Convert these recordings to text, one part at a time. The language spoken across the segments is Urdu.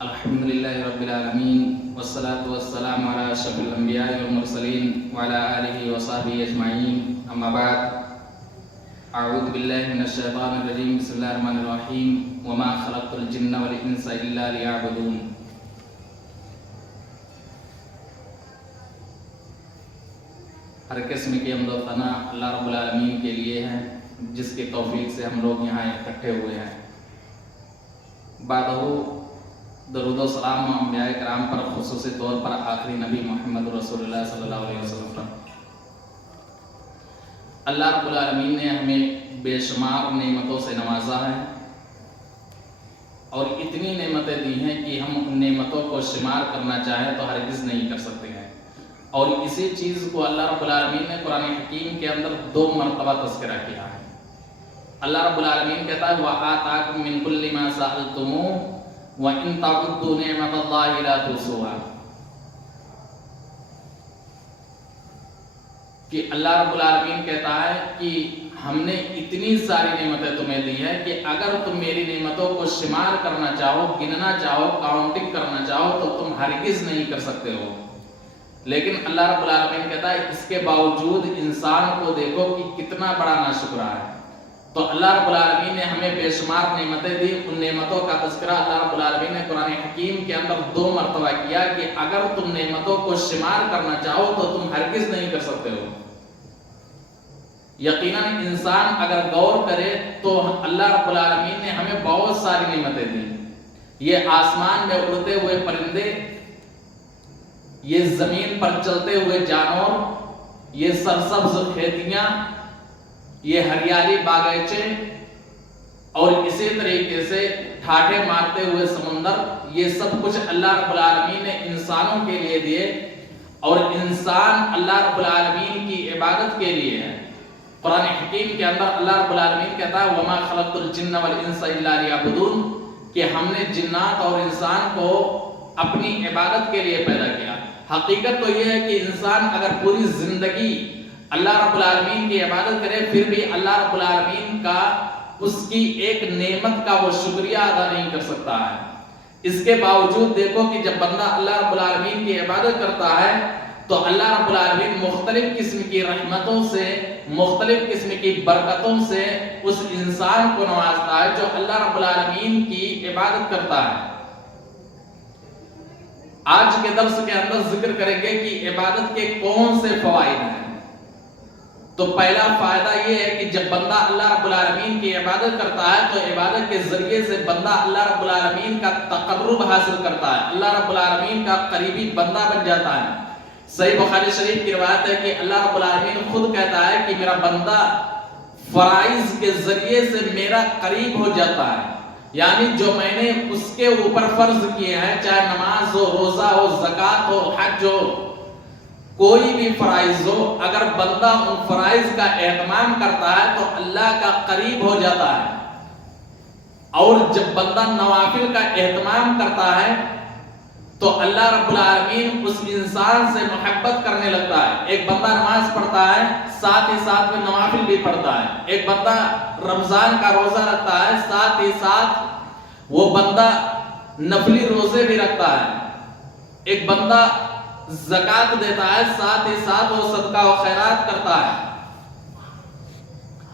الحمدللہ رب العالمین والصلاة والسلام علی اشرف الانبیاء والمرسلین وعلی آلہ وصحبہ اجمعین، اما بعد، اعوذ باللہ من الشیطان الرجیم، بسم اللہ الرحمن الرحیم، وما خلقت الجن والانس الا لیعبدون۔ ہر قسم کی حمد و ثنا اللہ رب العالمین کے لیے ہے، جس کی توفیق سے ہم لوگ یہاں اکٹھے ہوئے ہیں۔ بعدہ درود و سلام انبیاء کرام پر، خصوصی طور پر آخری نبی محمد رسول اللہ صلی اللہ علیہ وسلم پر۔ اللہ رب العالمین نے ہمیں بے شمار نعمتوں سے نوازا ہے، اور اتنی نعمتیں دی ہیں کہ ہم ان نعمتوں کو شمار کرنا چاہیں تو ہرگز نہیں کر سکتے ہیں۔ اور اسی چیز کو اللہ رب العالمین نے قرآن حکیم کے اندر 2 مرتبہ تذکرہ کیا ہے۔ اللہ رب العالمین کہتا ہے وَآتَاكُم مِّن كُلِّ مَا سَأَلْتُمُوهُ وَإِن تَعُدُّوا نِعْمَتَ اللَّهِ لَا تُحْصُوهَا، کہ اللہ رب العالمین کہتا ہے کہ ہم نے اتنی ساری نعمتیں تمہیں دی ہے کہ اگر تم میری نعمتوں کو شمار کرنا چاہو، گننا چاہو، کاؤنٹنگ کرنا چاہو تو تم ہرگز نہیں کر سکتے ہو۔ لیکن اللہ رب العالمین کہتا ہے اس کے باوجود انسان کو دیکھو کہ کتنا بڑا ناشکرا ہے۔ تو اللہ رب العالمین نے ہمیں بے شمار نعمتیں دی، ان نعمتوں کا تذکرہ اللہ رب العالمین نے قرآن حکیم کے اندر 2 مرتبہ کیا کہ اگر تم نعمتوں کو شمار کرنا چاہو تو تم ہرگز نہیں کر سکتے ہو۔ یقیناً انسان اگر غور کرے تو اللہ رب العالمین نے ہمیں بہت ساری نعمتیں دی۔ یہ آسمان میں اڑتے ہوئے پرندے، یہ زمین پر چلتے ہوئے جانور، یہ سرسبز کھیتیاں، یہ ہریالی باغیچے، اور اسی طریقے سے ٹھاٹھے مارتے ہوئے سمندر، یہ سب کچھ اللہ رب العالمین نے انسانوں کے لیے دیے، اور انسان اللہ رب العالمین کی عبادت کے لیے ہے۔ قرآن حکیم کے اندر اللہ رب العالمین کہتا ہے وَمَا خَلَقْتُ الْجِنَّ وَالْإِنسَ إِلَّا لِيَعْبُدُونَ، کہ ہم نے جنات اور انسان کو اپنی عبادت کے لیے پیدا کیا۔ حقیقت تو یہ ہے کہ انسان اگر پوری زندگی اللہ رب العالمین کی عبادت کرے پھر بھی اللہ رب العالمین کا اس کی ایک نعمت کا وہ شکریہ ادا نہیں کر سکتا ہے۔ اس کے باوجود دیکھو کہ جب بندہ اللہ رب العالمین کی عبادت کرتا ہے تو اللہ رب العالمین مختلف قسم کی رحمتوں سے، مختلف قسم کی برکتوں سے اس انسان کو نوازتا ہے جو اللہ رب العالمین کی عبادت کرتا ہے۔ آج کے درس کے اندر ذکر کریں گے کہ عبادت کے کون سے فوائد ہیں۔ تو پہلا فائدہ یہ ہے کہ جب بندہ اللہ رب العالمین کی عبادت کرتا ہے تو عبادت کے ذریعے سے بندہ اللہ رب العالمین کا تقرب حاصل کرتا ہے، اللہ رب العالمین کا قریبی بندہ بن جاتا ہے۔ صحیح بخاری شریف کی روایت ہے کہ اللہ رب العالمین خود کہتا ہے کہ میرا بندہ فرائض کے ذریعے سے میرا قریب ہو جاتا ہے، یعنی جو میں نے اس کے اوپر فرض کیے ہیں، چاہے نماز ہو، روزہ ہو، زکوٰۃ ہو، حج ہو، کوئی بھی فرائض ہو، اگر بندہ ان فرائض کا اہتمام کرتا ہے تو اللہ کا قریب ہو جاتا ہے۔ اور جب بندہ نوافل کا اہتمام کرتا ہے تو اللہ رب العالمین اس انسان سے محبت کرنے لگتا ہے۔ ایک بندہ نماز پڑھتا ہے، ساتھ ہی ساتھ میں نوافل بھی پڑھتا ہے۔ ایک بندہ رمضان کا روزہ رکھتا ہے، ساتھ ہی ساتھ وہ بندہ نفلی روزے بھی رکھتا ہے۔ ایک بندہ زکوٰۃ دیتا ہے، ساتھ ہی ساتھ وہ صدقہ و خیرات کرتا ہے۔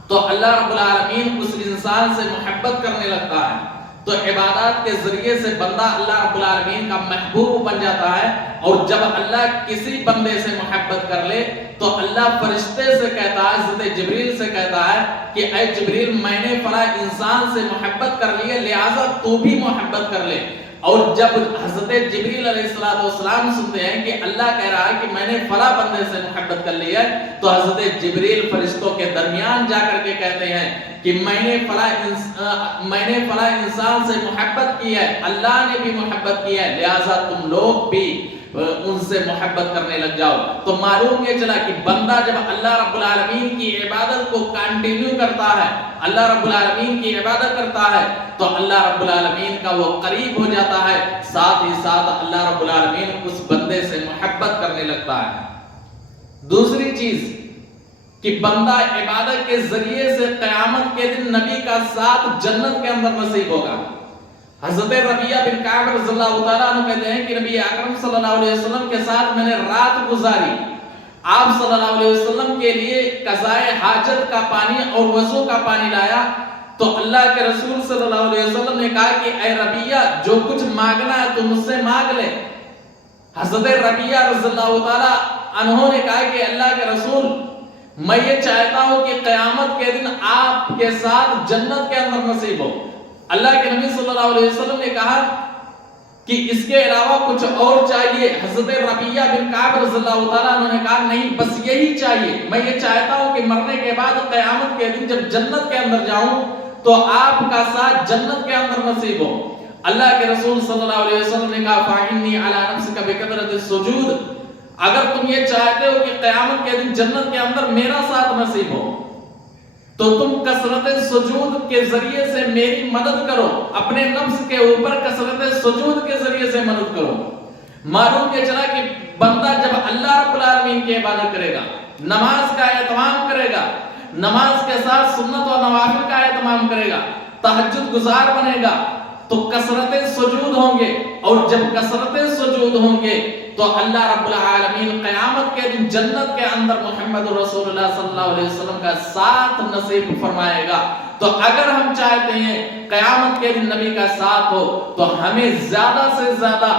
تو اللہ رب العالمین اس انسان سے محبت کرنے لگتا ہے۔ تو عبادات کے ذریعے سے بندہ اللہ رب العالمین کا محبوب بن جاتا ہے، اور جب اللہ کسی بندے سے محبت کر لے تو اللہ فرشتے سے کہتا ہے، حضرت جبریل سے کہتا ہے کہ اے جبریل، میں نے فلاں انسان سے محبت کر لی ہے، لہٰذا تو بھی محبت کر لے۔ اور جب حضرت جبریل علیہ السلام سنتے ہیں کہ اللہ کہہ رہا ہے کہ میں نے فلاں بندے سے محبت کر لی ہے، تو حضرت جبریل فرشتوں کے درمیان جا کر کے کہتے ہیں کہ میں نے فلاں انسان سے محبت کی ہے، اللہ نے بھی محبت کی ہے، لہٰذا تم لوگ بھی ان سے محبت کرنے لگ جاؤ۔ تو معلوم یہ چلا کہ بندہ جب اللہ رب العالمین کی عبادت کو کنٹینیو کرتا ہے، اللہ رب العالمین کی عبادت کرتا ہے، تو اللہ رب العالمین کا وہ قریب ہو جاتا ہے، ساتھ ہی ساتھ اللہ رب العالمین اس بندے سے محبت کرنے لگتا ہے۔ دوسری چیز کہ بندہ عبادت کے ذریعے سے قیامت کے دن نبی کا ساتھ جنت کے اندر نصیب ہوگا۔ حضرت ربیعہ بن کعب رضی اللہ تعالیٰ عنہ کہتے ہیں کہ نبی اکرم صلی اللہ علیہ وسلم کے ساتھ میں نے رات گزاری، آپ صلی اللہ علیہ وسلم کے لیے قضائے حاجت کا پانی اور وضو کا پانی لایا، تو اللہ کے رسول صلی اللہ علیہ وسلم نے کہا کہ اے ربیعہ جو کچھ مانگنا ہے تو مجھ سے مانگ لے۔ حضرت ربیعہ رضی اللہ تعالیٰ عنہ نے کہا کہ اللہ کے رسول میں یہ چاہتا ہوں کہ قیامت کے دن آپ کے ساتھ جنت کے اندر نصیب ہو۔ اللہ کے نبی صلی اللہ علیہ وسلم نے کہا کہ اس کے علاوہ کچھ اور چاہیے؟ حضرت ربیعہ بن کعب رضی اللہ تعالیٰ عنہ نے کہا نہیں، بس یہی چاہیے، میں یہ چاہتا ہوں کہ مرنے کے بعد قیامت کے دن جب جنت کے اندر جاؤں تو آپ کا ساتھ جنت کے اندر نصیب ہو۔ اللہ کے رسول صلی اللہ علیہ وسلم نے کہا فَإِنِّي عَلَى نَفْسِكَ بِكَثْرَةِ السُّجُودِ، اگر تم یہ چاہتے ہو کہ قیامت کے دن جنت کے اندر میرا ساتھ نصیب ہو تو تم کثرت سجود کے ذریعے سے میری مدد کرو، اپنے نفس کے اوپر کثرت سجود کے ذریعے سے مدد کرو۔ معلوم یہ چلا کہ بندہ جب اللہ رب العالمین کی عبادت کرے گا، نماز کا اہتمام کرے گا، نماز کے ساتھ سنت و نوافل کا اہتمام کرے گا، تہجد گزار بنے گا، تو کثرت سجود ہوں گے، اور جب کثرت سجود ہوں گے تو اللہ رب العالمین قیامت کے دن جنت کے اندر محمد رسول اللہ صلی اللہ علیہ وسلم کا ساتھ نصیب فرمائے گا۔ تو اگر ہم چاہتے ہیں قیامت کے دن نبی کا ساتھ ہو تو ہمیں زیادہ سے زیادہ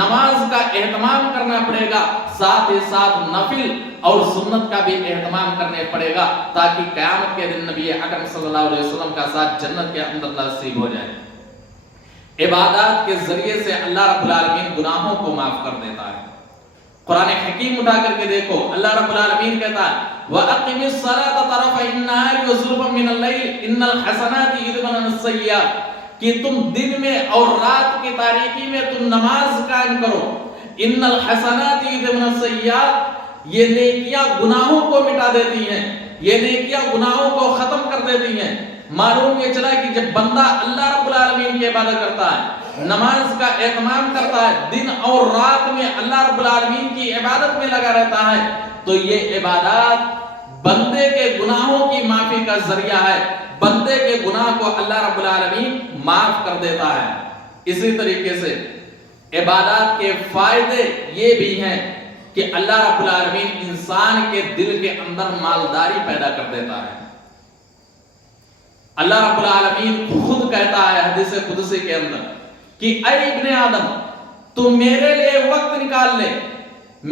نماز کا اہتمام کرنا پڑے گا، ساتھ ہی ساتھ نفل اور سنت کا بھی اہتمام کرنے پڑے گا، تاکہ قیامت کے دن نبی اکرم صلی اللہ علیہ وسلم کا ساتھ جنت کے اندر نصیب ہو جائے۔ عبادات کے ذریعے سے اللہ رب العالمین گناہوں کو معاف کر دیتا ہے۔ قرآن حکیم اٹھا کر کے دیکھو، اللہ رب العالمین کہتا ہے وَأَقِمِ الصَّلَاةَ طَرَفَيِ النَّهَارِ وَزُلَفًا مِنَ اللَّيْلِ إِنَّ الْحَسَنَاتِ يُذْهِبْنَ السَّيِّئَاتِ، کہ تم دن میں اور رات کی تاریکی میں تم نماز قائم کرو۔ إِنَّ الْحَسَنَاتِ يُذْهِبْنَ السَّيِّئَاتِ، یہ نیکیاں گناہوں کو مٹا دیتی ہیں، یہ نیکیاں گناہوں کو ختم کر دیتی ہیں۔ معلوم یہ چلا کہ جب بندہ اللہ رب العالمین کی عبادت کرتا ہے، نماز کا اہتمام کرتا ہے، دن اور رات میں اللہ رب العالمین کی عبادت میں لگا رہتا ہے، تو یہ عبادات بندے کے گناہوں کی معافی کا ذریعہ ہے، بندے کے گناہ کو اللہ رب العالمین معاف کر دیتا ہے۔ اسی طریقے سے عبادات کے فائدے یہ بھی ہیں کہ اللہ رب العالمین انسان کے دل کے اندر مالداری پیدا کر دیتا ہے۔ اللہ رب العالمین خود کہتا ہے حدیث قدسی کے اندر کہ اے ابن آدم تو میرے لیے وقت نکال لے،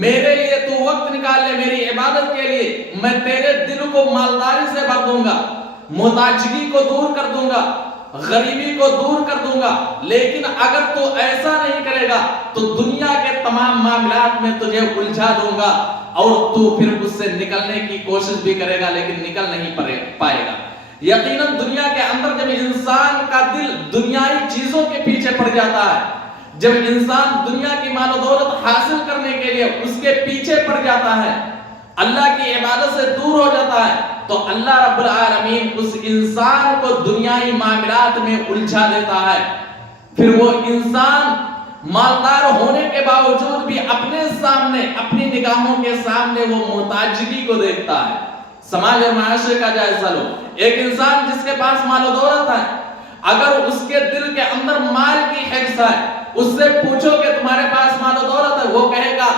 میرے لیے تو وقت نکال لے میری عبادت کے لیے، میں تیرے دل کو مالداری سے بھر دوں گا، محتاجگی کو دور کر دوں گا، غریبی کو دور کر دوں گا، لیکن اگر تو ایسا نہیں کرے گا تو دنیا کے تمام معاملات میں تجھے الجھا دوں گا، اور تو پھر اس سے نکلنے کی کوشش بھی کرے گا لیکن نکل نہیں پائے گا۔ یقیناً دنیا کے اندر جب انسان کا دل دنیائی چیزوں کے پیچھے پڑ جاتا ہے، جب انسان دنیا کی مال و دولت حاصل کرنے کے لیے اس کے پیچھے پڑ جاتا ہے، اللہ کی عبادت سے دور ہو جاتا ہے، تو اللہ رب العالمین اس انسان کو دنیائی معاملات میں الجھا دیتا ہے۔ پھر وہ انسان مالدار ہونے کے باوجود بھی اپنے سامنے، اپنی نگاہوں کے سامنے وہ محتاجگی کو دیکھتا ہے۔ سماج اور معاشرے کا جائزہ لو، ایک انسان جس کے پاس مال و دولت ہے، اگر اس کے دل کے اندر مال کی حرص ہے، اس سے پوچھو کہ تمہارے پاس مال و دولت ہے، وہ کہے گا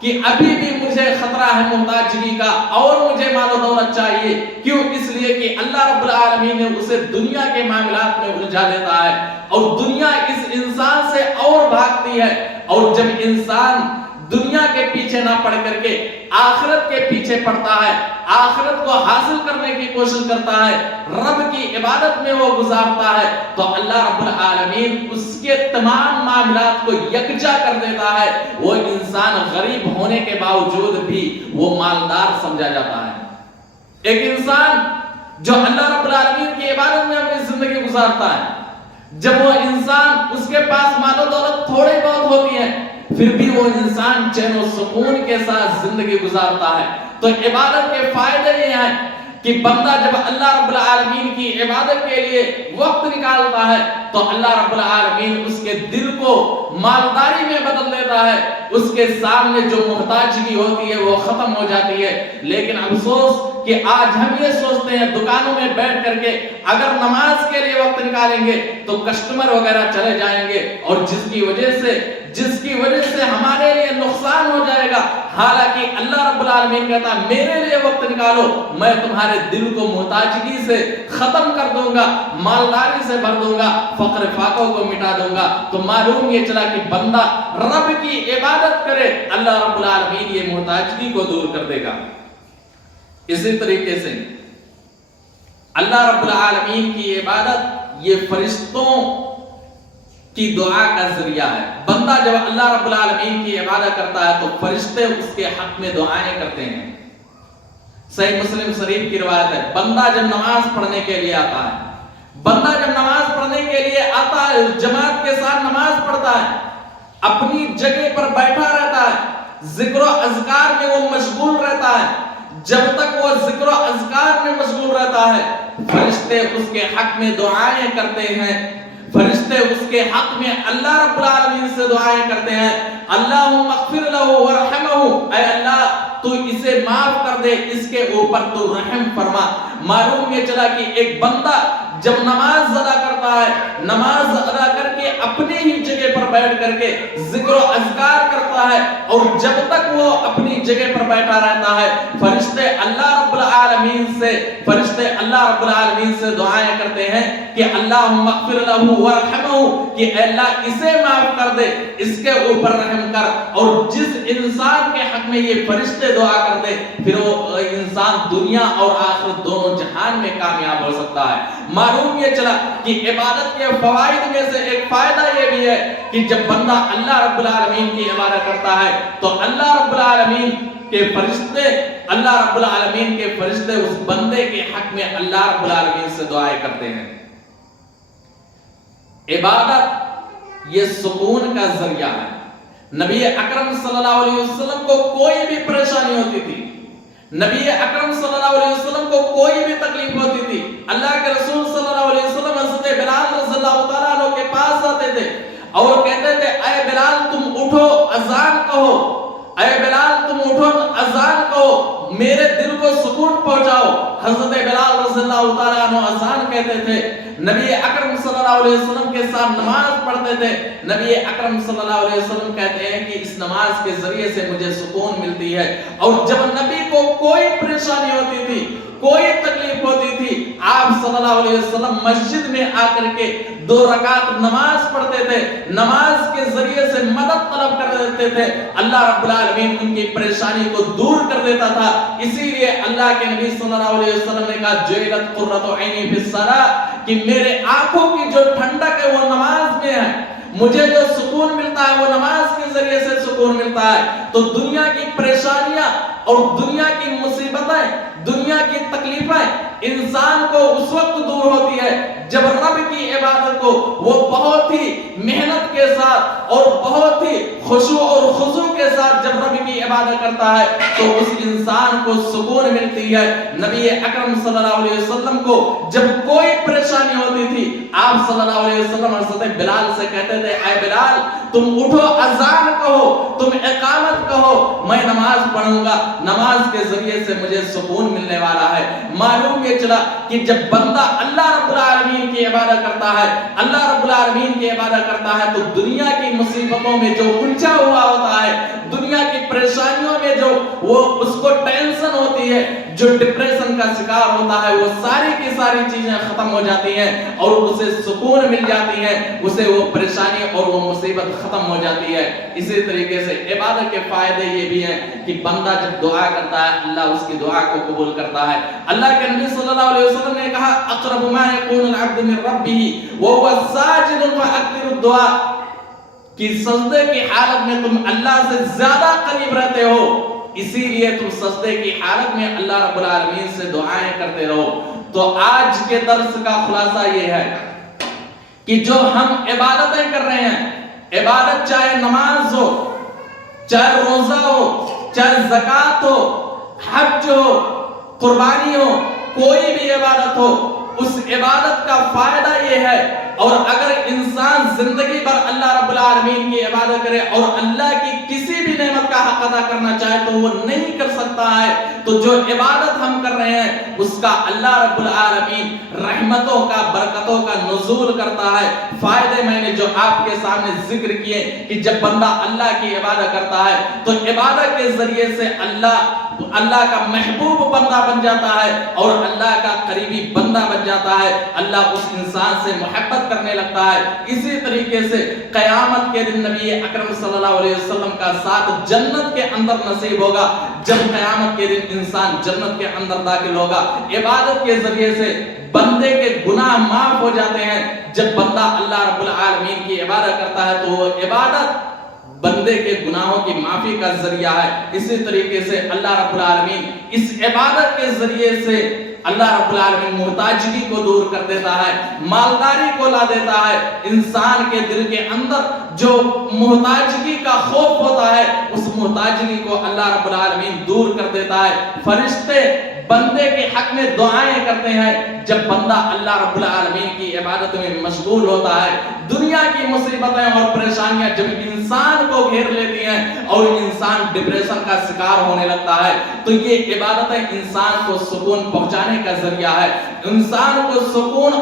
کہ ابھی بھی مجھے خطرہ ہے محتاجگی کا اور مجھے مال و دولت چاہیے۔ کیوں؟ اس لیے کہ اللہ رب العالمین نے اسے دنیا کے معاملات میں الجھا دیتا ہے، اور دنیا اس انسان سے اور بھاگتی ہے، اور جب انسان دنیا کے پیچھے نہ پڑ کر کے آخرت کے پیچھے پڑتا ہے، آخرت کو حاصل کرنے کی کوشش کرتا ہے، رب کی عبادت میں وہ گزارتا ہے، تو اللہ رب العالمین اس کے تمام معاملات کو یکجا کر دیتا ہے، وہ انسان غریب ہونے کے باوجود بھی وہ مالدار سمجھا جاتا ہے۔ ایک انسان جو اللہ رب العالمین کی عبادت میں اپنی زندگی گزارتا ہے، جب وہ انسان اس کے پاس مال و دولت تھوڑی بہت ہوتی ہے، پھر بھی وہ انسان چین و سکون کے ساتھ زندگی گزارتا ہے۔ تو عبادت کے فائدے یہ ہیں کہ بندہ جب اللہ رب العالمین کی عبادت کے لیے وقت نکالتا ہے تو اللہ رب العالمین اس کے دل کو مالداری میں بدل دیتا ہے، اس کے سامنے جو محتاجگی ہوتی ہے وہ ختم ہو جاتی ہے۔ لیکن افسوس کہ آج ہم یہ سوچتے ہیں دکانوں میں بیٹھ کر کے اگر نماز کے لیے وقت نکالیں گے تو کسٹمر وغیرہ چلے جائیں گے، اور جس کی وجہ سے ہمارے لیے نقصان ہو جائے گا۔ حالانکہ اللہ رب العالمین کہتا ہے میرے لیے وقت نکالو، میں تمہارے دل کو محتاجگی سے ختم کر دوں گا، مالداری سے بھر دوں گا، فقر فاقوں کو مٹا دوں گا۔ تو معلوم یہ چلا کہ بندہ رب کی عبادت کرے، اللہ رب العالمین یہ محتاجگی کو دور کر دے گا۔ اسی طریقے سے اللہ رب العالمین کی عبادت یہ فرشتوں کی دعا کا ذریعہ ہے۔ بندہ جب اللہ رب العالمین کی عبادت کرتا ہے تو فرشتے اس کے حق میں دعائیں کرتے ہیں۔ صحیح مسلم شریف کی روایت ہے، بندہ جب نماز پڑھنے کے لیے آتا ہے، جماعت کے ساتھ نماز پڑھتا ہے، اپنی جگہ پر بیٹھا رہتا ہے، ذکر و اذکار میں وہ مشغول رہتا ہے۔ جب تک وہ ذکر و اذکار میں مشغول رہتا ہے، فرشتے اس کے حق میں دعائیں کرتے ہیں۔ فرشتے اس کے حق میں اللہ رب العالمین سے دعائیں کرتے ہیں، اللہم اغفر لہ ورحمہ، اے اللہ تو اسے معاف کر دے، اس کے اوپر تو رحم فرما۔ معلوم یہ چلا کہ ایک بندہ جب نماز ادا کرتا ہے، نماز ادا کر کے اپنی ہی جگہ پر بیٹھ کر کے ذکر و اذکار کرتا ہے، اور جب تک وہ اپنی جگہ پر بیٹھا رہتا ہے، فرشتے اللہ رب العالمین سے دعائیں کرتے ہیں کہ اللہم اغفر لہ ورحمہ، کہ اے اللہ اسے معاف کر دے، اس کے اوپر رحم کر۔ اور جس انسان کے حق میں یہ فرشتے دعا کر دے، پھر وہ انسان دنیا اور آخرت دونوں جہان میں کامیاب ہو سکتا ہے۔ معلوم یہ چلا کہ عبادت کے فوائد میں سے ایک فائدہ یہ بھی ہے کہ جب بندہ اللہ رب العالمین کی عبادت کرتا ہے تو اللہ رب العالمین کے فرشتے اس بندے کے حق میں اللہ رب العالمین سے دعائیں کرتے ہیں۔ عبادت یہ سکون کا ذریعہ ہے۔ نبی اکرم صلی اللہ علیہ وسلم کو کوئی بھی پریشانی ہوتی تھی، نبی اکرم صلی اللہ علیہ وسلم کو کوئی بھی تکلیف ہوتی تھی، اللہ کے رسول صلی اللہ علیہ وسلم حضرت بلال رضی اللہ تعالیٰ عنہ کے پاس آتے تھے اور کہتے تھے اے بلال تم اٹھو اذان کہو، اے بلال تم اٹھو اذان کہو، میرے دل کو سکون پہنچاؤ۔ حضرت بلال رضی اللہ تعالیٰ عنہ اذان کہتے تھے، نبی اکرم صلی اللہ علیہ وسلم کے ساتھ نماز پڑھتے تھے، نبی اکرم صلی اللہ علیہ وسلم کہتے ہیں کہ اس نماز کے ذریعے سے مجھے سکون ملتی ہے۔ اور جب نبی کو کوئی پریشانی ہوتی تھی، کوئی تکلیف ہوتی تھی، آپ صلی اللہ علیہ وسلم مسجد میں آ کر کے 2 رکعت نماز پڑھتے تھے، نماز کے ذریعے سے مدد طلب کر دیتے تھے، اللہ رب العالمین ان کی پریشانی کو دور کر دیتا تھا۔ اسی لیے اللہ کے نبی صلی اللہ علیہ وسلم نے کہا جعلت قرۃ عینی فی الصلاۃ، کہ میرے آنکھوں کی جو ٹھنڈک ہے وہ نماز میں ہے، مجھے جو سکون ملتا ہے وہ نماز کے ذریعے سے سکون ملتا ہے۔ تو دنیا کی پریشانیاں اور دنیا کی مصیبتیں، دنیا کی تکلیفیں انسان کو اس وقت دور ہوتی ہے جب رب کی عبادت کو وہ بہت ہی محنت کے ساتھ اور بہت ہی خشوع اور خضوع کے ساتھ جب رب کی عبادت کرتا ہے تو اس انسان کو سکون ملتی ہے۔ نبی اکرم صلی اللہ علیہ وسلم کو جب کوئی پریشانی ہوتی تھی، آپ صلی اللہ علیہ وسلم حضرت بلال سے کہتے تھے اے بلال تم اٹھو اذان کہو، تم اقامت کہو، میں نماز پڑھوں گا، نماز کے ذریعے سے مجھے سکون ملنے والا ہے۔ معلوم یہ چلا کہ جب بندہ اللہ رب العالمین کی عبادت کرتا ہے، اللہ رب العالمین کی عبادت کرتا ہے تو دنیا کی مصیبتوں میں جو الجھا ہوا ہوتا ہے، دنیا کی پریشانیوں میں جو وہ اس کو ٹینشن ہوتی ہے، جو ڈپریشن کا شکار ہوتا ہے، وہ ساری کی ساری چیزیں ختم ہو جاتی ہیں اور اسے سکون مل جاتی ہے، اسے وہ پریشانی اور وہ مصیبت ختم ہو جاتی ہے۔ اسی طریقے سے عبادت کے فائدے یہ بھی ہیں کہ بندہ جب دعا کرتا ہے اللہ اس کی دعا کو قبول کرتا ہے۔ اللہ کے نبی صلی اللہ علیہ وسلم نے کہا اقرب ما یکون العبد من ربه وهو ساجد فاکثر الدعاء، کہ سجدے کی حالت میں تم اللہ سے زیادہ قریب رہتے ہو، اسی لیے تم سجدے کی حالت میں اللہ رب العالمین سے دعائیں کرتے رہو۔ تو آج کے درس کا خلاصہ یہ ہے کہ جو ہم عبادتیں کر رہے ہیں، عبادت چاہے نماز ہو، چاہے روزہ ہو، چاہے زکوٰۃ ہو، حج ہو، قربانی ہو، کوئی بھی عبادت ہو، اس عبادت کا فائدہ یہ ہے اور اگر انسان زندگی بھر اللہ رب العالمین کی عبادت کرے اور اللہ کی کسی بھی نعمت کا حق ادا کرنا چاہے تو وہ نہیں کر سکتا ہے، تو جو عبادت ہم کر رہے ہیں اس کا اللہ رب العالمین رحمتوں کا، برکتوں کا نزول کرتا ہے۔ فائدے میں نے جو آپ کے سامنے ذکر کیے کہ جب بندہ اللہ کی عبادت کرتا ہے تو عبادت کے ذریعے سے اللہ کا محبوب بندہ بن جاتا ہے اور اللہ کا قریبی بندہ بن جاتا ہے، اللہ اس انسان سے محبت کرنے لگتا ہے۔ اسی طریقے سے قیامت کے دن نبی اکرم صلی اللہ علیہ وسلم کا ساتھ جنت کے اندر نصیب ہوگا۔ جب قیامت کے دن انسان جنت کے اندر داخل ہوگا، عبادت کے ذریعے سے بندے کے گناہ معاف ہو جاتے ہیں۔ جب بندہ اللہ رب العالمین کی عبادت کرتا ہے تو وہ عبادت بندے کے گناہوں کی معافی کا ذریعہ ہے۔ اسی طریقے سے اللہ رب العالمین اس عبادت کے ذریعے سے اللہ رب العالمین محتاجگی کو دور کر دیتا ہے، مالداری کو لا دیتا ہے۔ انسان کے دل کے اندر جو محتاجگی کا خوف ہوتا ہے اس محتاجگی کو اللہ رب العالمین دور کر دیتا ہے۔ فرشتے بندے کے حق میں دعائیں کرتے ہیں جب بندہ اللہ رب العالمین کی عبادت میں مشغول ہوتا ہے۔ دنیا کی مصیبتیں اور پریشانیاں جب انسان کو گھیر لیتی ہیں اور انسان ڈپریشن کا شکار ہونے لگتا ہے تو یہ عبادتیں انسان کو سکون پہنچانے کا ذریعہ ہے، انسان کو سکون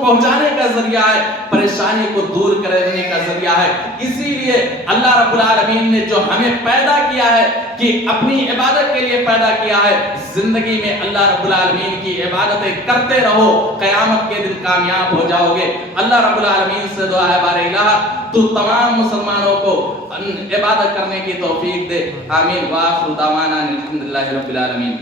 پہنچانے کا ذریعہ ہے، پریشانی کو دور کرنے کا ذریعہ ہے۔ اسی لیے اللہ رب العالمین نے جو ہمیں پیدا کیا ہے کہ اپنی عبادت کے لیے پیدا کیا ہے، زندگی میں اللہ رب العالمین کی عبادتیں کرتے رہو، قیامت کے دن کامیاب ہو جاؤ گے۔ اللہ رب العالمین سے دعا ہے بارے الہ تو تمام مسلمانوں کو عبادت کرنے کی توفیق دے، آمین۔ وآخر دعوانا الحمدللہ رب العالمین۔